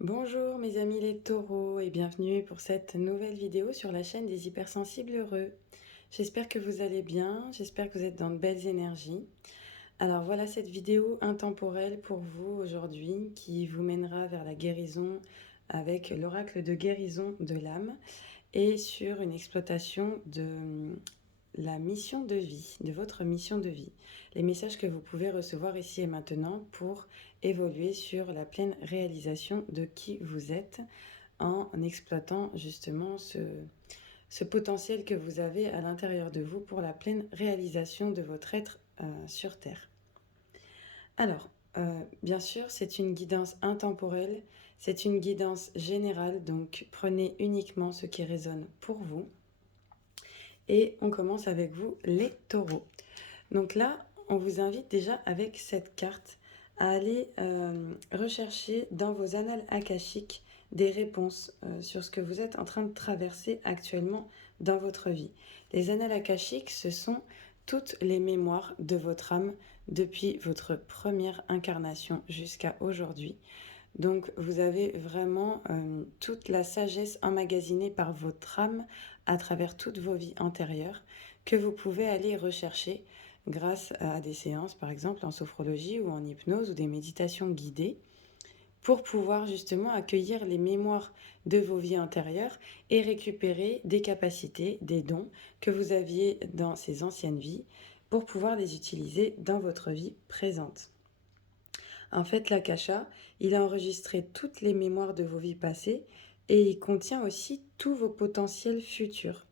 Bonjour mes amis les taureaux et bienvenue pour cette nouvelle vidéo sur la chaîne des hypersensibles heureux. J'espère que vous allez bien, j'espère que vous êtes dans de belles énergies. Alors voilà cette vidéo intemporelle pour vous aujourd'hui qui vous mènera vers la guérison avec l'oracle de guérison de l'âme et sur une exploitation de la mission de vie, de votre mission de vie. Les messages que vous pouvez recevoir ici et maintenant pour évoluer sur la pleine réalisation de qui vous êtes en exploitant justement ce potentiel que vous avez à l'intérieur de vous pour la pleine réalisation de votre être sur Terre. Alors, bien sûr, c'est une guidance intemporelle, c'est une guidance générale, donc prenez uniquement ce qui résonne pour vous. Et on commence avec vous, les taureaux. Donc là, on vous invite déjà avec cette carte à aller rechercher dans vos annales akashiques des réponses sur ce que vous êtes en train de traverser actuellement dans votre vie. Les annales akashiques, ce sont toutes les mémoires de votre âme depuis votre première incarnation jusqu'à aujourd'hui. Donc vous avez vraiment toute la sagesse emmagasinée par votre âme à travers toutes vos vies antérieures que vous pouvez aller rechercher grâce à des séances par exemple en sophrologie ou en hypnose ou des méditations guidées pour pouvoir justement accueillir les mémoires de vos vies antérieures et récupérer des capacités, des dons que vous aviez dans ces anciennes vies pour pouvoir les utiliser dans votre vie présente. En fait, l'Akasha, il a enregistré toutes les mémoires de vos vies passées et il contient aussi tous vos potentiels futurs.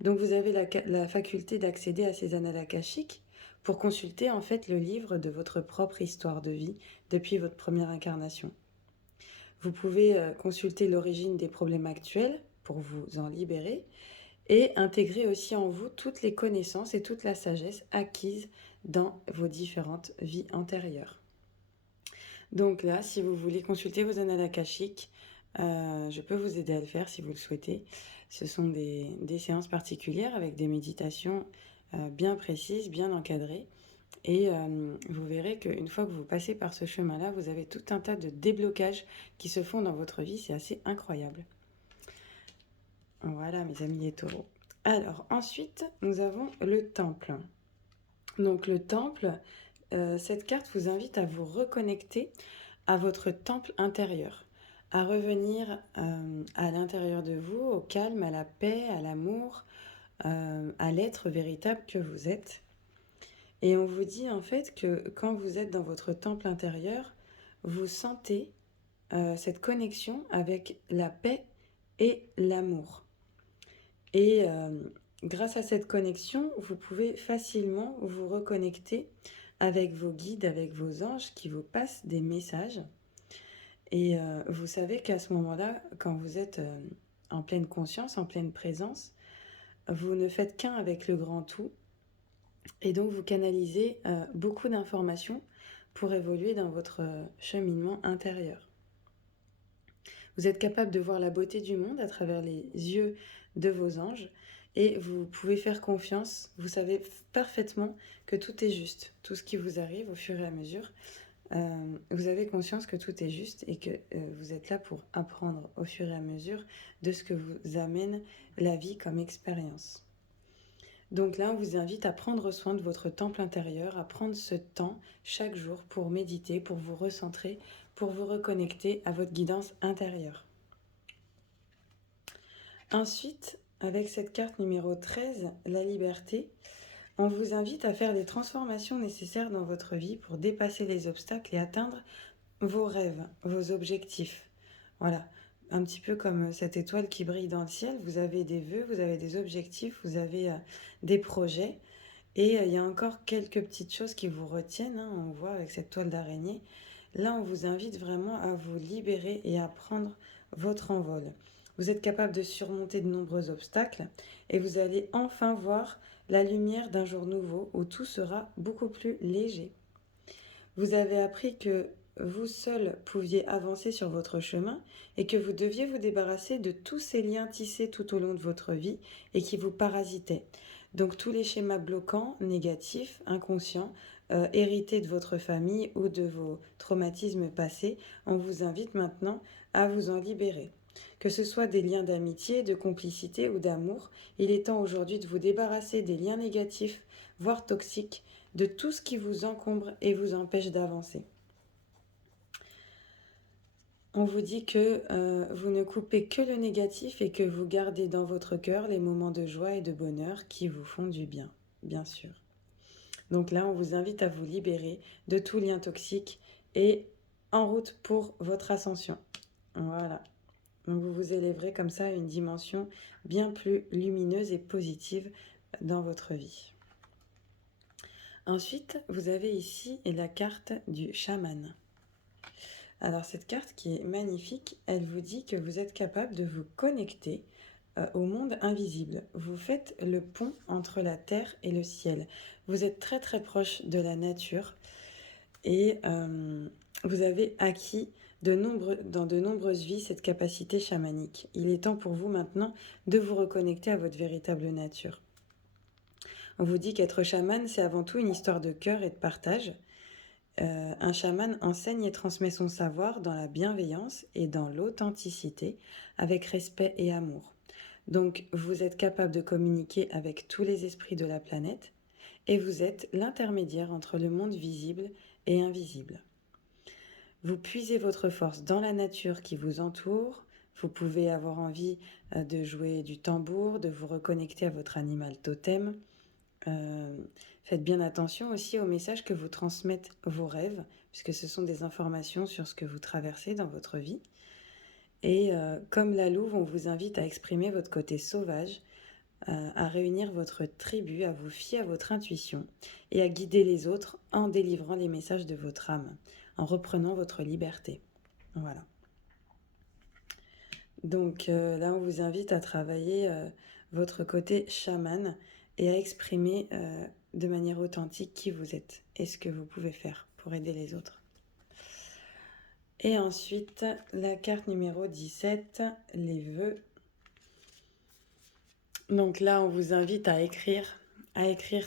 Donc vous avez la faculté d'accéder à ces annales akashiques pour consulter en fait le livre de votre propre histoire de vie depuis votre première incarnation. Vous pouvez consulter l'origine des problèmes actuels pour vous en libérer et intégrer aussi en vous toutes les connaissances et toute la sagesse acquises dans vos différentes vies antérieures. Donc là, si vous voulez consulter vos annales akashiques, je peux vous aider à le faire si vous le souhaitez. Ce sont des séances particulières avec des méditations bien précises, bien encadrées. Et vous verrez qu'une fois que vous passez par ce chemin-là, vous avez tout un tas de déblocages qui se font dans votre vie. C'est assez incroyable. Voilà, mes amis les taureaux. Alors, ensuite, nous avons le temple. Donc, le temple, cette carte vous invite à vous reconnecter à votre temple intérieur, à revenir à l'intérieur de vous, au calme, à la paix, à l'amour, à l'être véritable que vous êtes. Et on vous dit en fait que quand vous êtes dans votre temple intérieur, vous sentez cette connexion avec la paix et l'amour. Et grâce à cette connexion, vous pouvez facilement vous reconnecter avec vos guides, avec vos anges qui vous passent des messages. Et vous savez qu'à ce moment-là, quand vous êtes en pleine conscience, en pleine présence, vous ne faites qu'un avec le grand tout. Et donc vous canalisez beaucoup d'informations pour évoluer dans votre cheminement intérieur. Vous êtes capable de voir la beauté du monde à travers les yeux de vos anges et vous pouvez faire confiance. Vous savez parfaitement que tout est juste. Tout ce qui vous arrive au fur et à mesure, vous avez conscience que tout est juste et que vous êtes là pour apprendre au fur et à mesure de ce que vous amène la vie comme expérience. Donc là, on vous invite à prendre soin de votre temple intérieur, à prendre ce temps chaque jour pour méditer, pour vous recentrer, pour vous reconnecter à votre guidance intérieure. Ensuite, avec cette carte numéro 13, la liberté, on vous invite à faire les transformations nécessaires dans votre vie pour dépasser les obstacles et atteindre vos rêves, vos objectifs. Voilà, un petit peu comme cette étoile qui brille dans le ciel, vous avez des vœux, vous avez des objectifs, vous avez des projets. Et il y a encore quelques petites choses qui vous retiennent, hein, on voit avec cette toile d'araignée. Là, on vous invite vraiment à vous libérer et à prendre votre envol. Vous êtes capable de surmonter de nombreux obstacles et vous allez enfin voir la lumière d'un jour nouveau où tout sera beaucoup plus léger. Vous avez appris que vous seul pouviez avancer sur votre chemin et que vous deviez vous débarrasser de tous ces liens tissés tout au long de votre vie et qui vous parasitaient. Donc tous les schémas bloquants, négatifs, inconscients, hérités de votre famille ou de vos traumatismes passés. On vous invite maintenant à vous en libérer. Que ce soit des liens d'amitié, de complicité ou d'amour, il est temps aujourd'hui de vous débarrasser des liens négatifs, voire toxiques, de tout ce qui vous encombre et vous empêche d'avancer. On vous dit que vous ne coupez que le négatif et que vous gardez dans votre cœur les moments de joie et de bonheur qui vous font du bien, bien sûr. Donc là, on vous invite à vous libérer de tout lien toxique et en route pour votre ascension. Voilà. Donc vous vous élèverez comme ça à une dimension bien plus lumineuse et positive dans votre vie. Ensuite, vous avez ici la carte du chaman. Alors cette carte qui est magnifique, elle vous dit que vous êtes capable de vous connecter au monde invisible. Vous faites le pont entre la terre et le ciel. Vous êtes très très proche de la nature et vous avez acquis dans de nombreuses vies cette capacité chamanique. Il est temps pour vous maintenant de vous reconnecter à votre véritable nature. On vous dit qu'être chaman, c'est avant tout une histoire de cœur et de partage. Un chaman enseigne et transmet son savoir dans la bienveillance et dans l'authenticité, avec respect et amour. Donc, vous êtes capable de communiquer avec tous les esprits de la planète et vous êtes l'intermédiaire entre le monde visible et invisible. Vous puisez votre force dans la nature qui vous entoure. Vous pouvez avoir envie de jouer du tambour, de vous reconnecter à votre animal totem. Faites bien attention aussi aux messages que vous transmettent vos rêves, puisque ce sont des informations sur ce que vous traversez dans votre vie. Et comme la louve, on vous invite à exprimer votre côté sauvage, à réunir votre tribu, à vous fier à votre intuition et à guider les autres en délivrant les messages de votre âme, en reprenant votre liberté. Voilà. Donc là, on vous invite à travailler votre côté chaman et à exprimer de manière authentique qui vous êtes et ce que vous pouvez faire pour aider les autres. Et ensuite, la carte numéro 17, les vœux. Donc là, on vous invite à écrire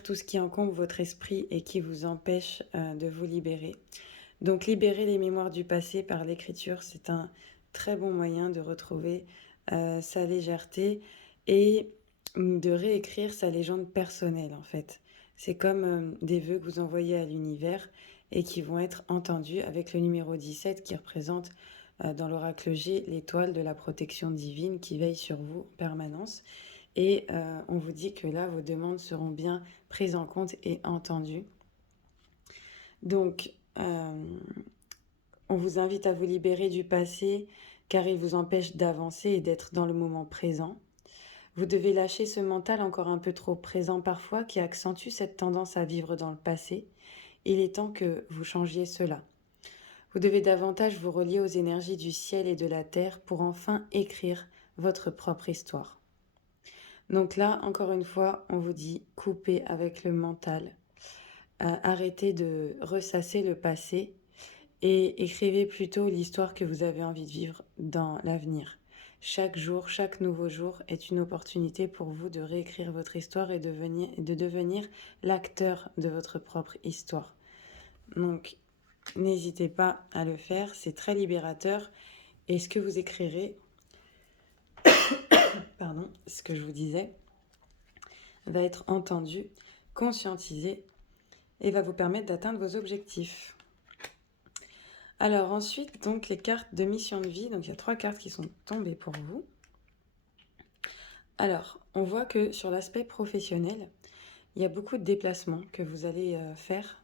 tout ce qui encombre votre esprit et qui vous empêche de vous libérer. Donc libérer les mémoires du passé par l'écriture, c'est un très bon moyen de retrouver sa légèreté et de réécrire sa légende personnelle en fait. C'est comme des vœux que vous envoyez à l'univers et qui vont être entendus avec le numéro 17 qui représente dans l'oracle G l'étoile de la protection divine qui veille sur vous en permanence. Et on vous dit que là, vos demandes seront bien prises en compte et entendues. Donc, on vous invite à vous libérer du passé car il vous empêche d'avancer et d'être dans le moment présent. Vous devez lâcher ce mental encore un peu trop présent parfois qui accentue cette tendance à vivre dans le passé. Il est temps que vous changiez cela. Vous devez davantage vous relier aux énergies du ciel et de la terre pour enfin écrire votre propre histoire. Donc là, encore une fois, on vous dit coupez avec le mental. Arrêtez de ressasser le passé et écrivez plutôt l'histoire que vous avez envie de vivre dans l'avenir. Chaque jour, chaque nouveau jour est une opportunité pour vous de réécrire votre histoire et de devenir l'acteur de votre propre histoire. Donc, n'hésitez pas à le faire, c'est très libérateur. Et ce que vous écrirez, ce que je vous disais, va être entendu, conscientisé et va vous permettre d'atteindre vos objectifs. Alors ensuite, donc les cartes de mission de vie. Donc il y a 3 cartes qui sont tombées pour vous. Alors, on voit que sur l'aspect professionnel, il y a beaucoup de déplacements que vous allez faire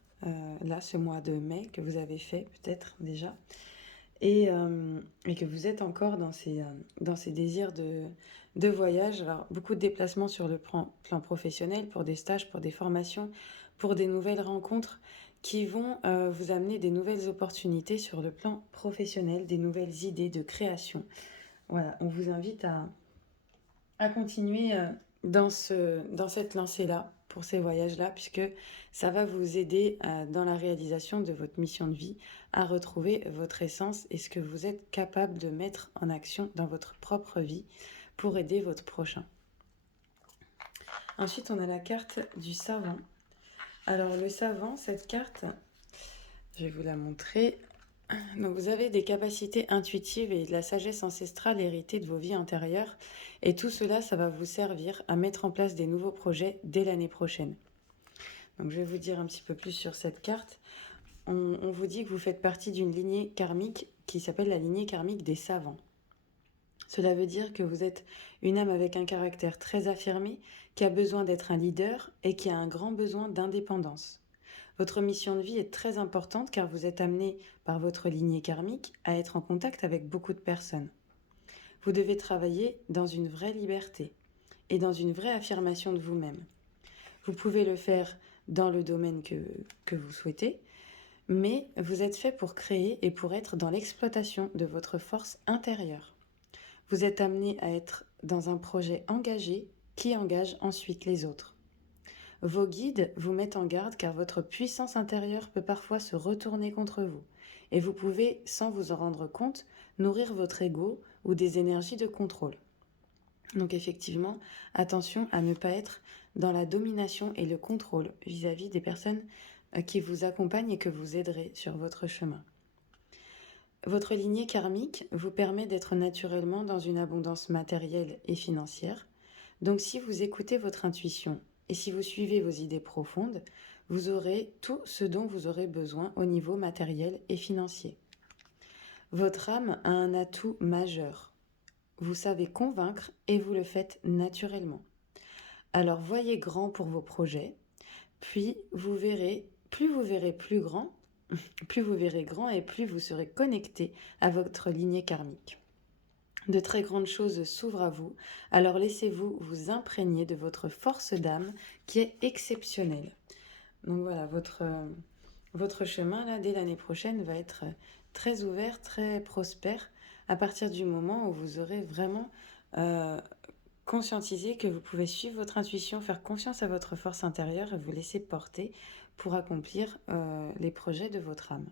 là, ce mois de mai, que vous avez fait peut-être déjà. Et que vous êtes encore dans ces désirs de voyage. Alors, beaucoup de déplacements sur le plan professionnel, pour des stages, pour des formations, pour des nouvelles rencontres qui vont vous amener des nouvelles opportunités sur le plan professionnel, des nouvelles idées de création. Voilà, on vous invite à continuer dans cette lancée-là, pour ces voyages-là, puisque ça va vous aider dans la réalisation de votre mission de vie à retrouver votre essence et ce que vous êtes capable de mettre en action dans votre propre vie pour aider votre prochain. Ensuite, on a la carte du savant. Alors le savant, cette carte, je vais vous la montrer. Donc vous avez des capacités intuitives et de la sagesse ancestrale héritée de vos vies antérieures. Et tout cela, ça va vous servir à mettre en place des nouveaux projets dès l'année prochaine. Donc je vais vous dire un petit peu plus sur cette carte. On vous dit que vous faites partie d'une lignée karmique qui s'appelle la lignée karmique des savants. Cela veut dire que vous êtes une âme avec un caractère très affirmé, qui a besoin d'être un leader et qui a un grand besoin d'indépendance. Votre mission de vie est très importante car vous êtes amené par votre lignée karmique à être en contact avec beaucoup de personnes. Vous devez travailler dans une vraie liberté et dans une vraie affirmation de vous-même. Vous pouvez le faire dans le domaine que vous souhaitez, mais vous êtes fait pour créer et pour être dans l'exploitation de votre force intérieure. Vous êtes amené à être dans un projet engagé qui engage ensuite les autres. Vos guides vous mettent en garde car votre puissance intérieure peut parfois se retourner contre vous et vous pouvez, sans vous en rendre compte, nourrir votre ego ou des énergies de contrôle. Donc effectivement, attention à ne pas être dans la domination et le contrôle vis-à-vis des personnes qui vous accompagnent et que vous aiderez sur votre chemin. Votre lignée karmique vous permet d'être naturellement dans une abondance matérielle et financière. Donc si vous écoutez votre intuition et si vous suivez vos idées profondes, vous aurez tout ce dont vous aurez besoin au niveau matériel et financier. Votre âme a un atout majeur. Vous savez convaincre et vous le faites naturellement. Alors voyez grand pour vos projets, puis vous verrez, plus vous verrez plus grand, plus vous verrez grand et plus vous serez connecté à votre lignée karmique. De très grandes choses s'ouvrent à vous, alors laissez-vous vous imprégner de votre force d'âme qui est exceptionnelle. Donc voilà, votre chemin là, dès l'année prochaine, va être très ouvert, très prospère, à partir du moment où vous aurez vraiment conscientisé que vous pouvez suivre votre intuition, faire confiance à votre force intérieure et vous laisser porter pour accomplir les projets de votre âme.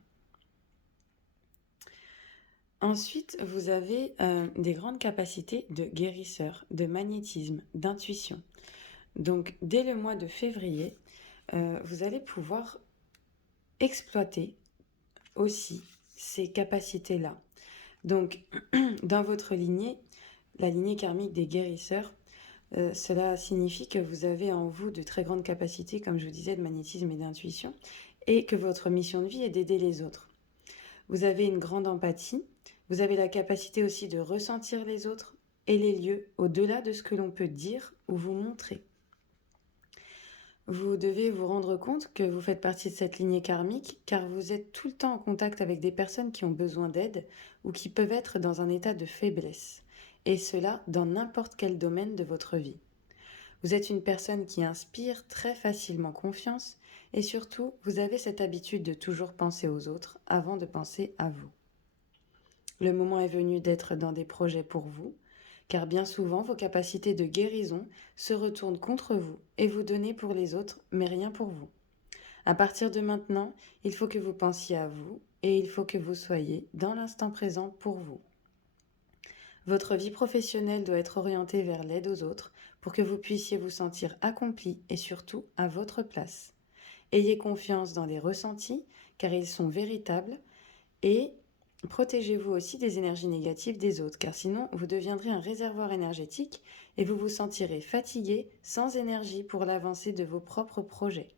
Ensuite, vous avez des grandes capacités de guérisseur, de magnétisme, d'intuition. Donc, dès le mois de février, vous allez pouvoir exploiter aussi ces capacités-là. Donc, dans votre lignée, la lignée karmique des guérisseurs, cela signifie que vous avez en vous de très grandes capacités, comme je vous disais, de magnétisme et d'intuition, et que votre mission de vie est d'aider les autres. Vous avez une grande empathie, vous avez la capacité aussi de ressentir les autres et les lieux au-delà de ce que l'on peut dire ou vous montrer. Vous devez vous rendre compte que vous faites partie de cette lignée karmique car vous êtes tout le temps en contact avec des personnes qui ont besoin d'aide ou qui peuvent être dans un état de faiblesse, et cela dans n'importe quel domaine de votre vie. Vous êtes une personne qui inspire très facilement confiance et surtout, vous avez cette habitude de toujours penser aux autres avant de penser à vous. Le moment est venu d'être dans des projets pour vous, car bien souvent vos capacités de guérison se retournent contre vous et vous donnez pour les autres, mais rien pour vous. À partir de maintenant, il faut que vous pensiez à vous et il faut que vous soyez dans l'instant présent pour vous. Votre vie professionnelle doit être orientée vers l'aide aux autres pour que vous puissiez vous sentir accompli et surtout à votre place. Ayez confiance dans les ressentis car ils sont véritables et protégez-vous aussi des énergies négatives des autres car sinon vous deviendrez un réservoir énergétique et vous vous sentirez fatigué, sans énergie pour l'avancée de vos propres projets.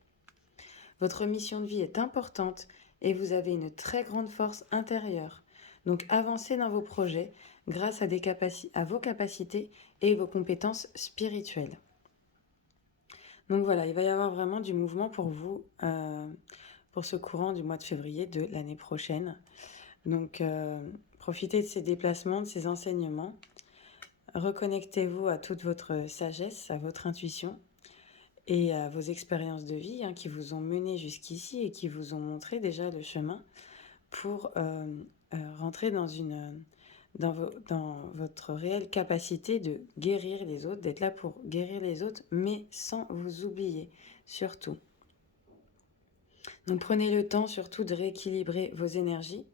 Votre mission de vie est importante et vous avez une très grande force intérieure. Donc avancez dans vos projets grâce à vos capacités et vos compétences spirituelles. Donc voilà, il va y avoir vraiment du mouvement pour vous pour ce courant du mois de février de l'année prochaine. Donc profitez de ces déplacements, de ces enseignements. Reconnectez-vous à toute votre sagesse, à votre intuition et à vos expériences de vie qui vous ont mené jusqu'ici et qui vous ont montré déjà le chemin pour rentrer dans votre réelle capacité de guérir les autres, d'être là pour guérir les autres, mais sans vous oublier, surtout. Donc prenez le temps surtout de rééquilibrer vos énergies,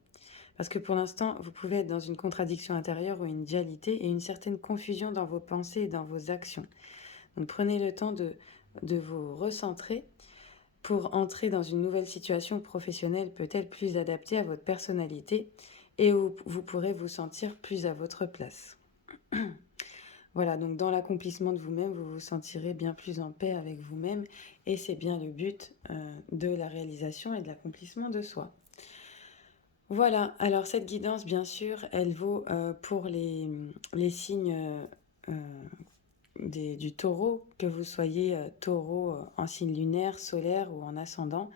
parce que pour l'instant, vous pouvez être dans une contradiction intérieure ou une dualité et une certaine confusion dans vos pensées et dans vos actions. Donc prenez le temps de vous recentrer pour entrer dans une nouvelle situation professionnelle peut-être plus adaptée à votre personnalité et où vous pourrez vous sentir plus à votre place. Voilà, donc dans l'accomplissement de vous-même, vous vous sentirez bien plus en paix avec vous-même et c'est bien le but de la réalisation et de l'accomplissement de soi. Voilà, alors cette guidance, bien sûr, elle vaut pour les signes du taureau, que vous soyez taureau en signe lunaire, solaire ou en ascendant.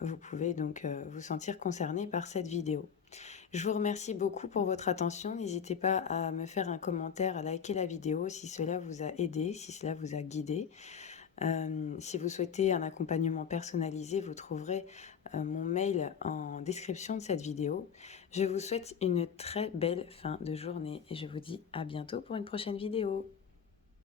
Vous pouvez donc vous sentir concerné par cette vidéo. Je vous remercie beaucoup pour votre attention. N'hésitez pas à me faire un commentaire, à liker la vidéo si cela vous a aidé, si cela vous a guidé. Si vous souhaitez un accompagnement personnalisé, vous trouverez mon mail en description de cette vidéo. Je vous souhaite une très belle fin de journée et je vous dis à bientôt pour une prochaine vidéo.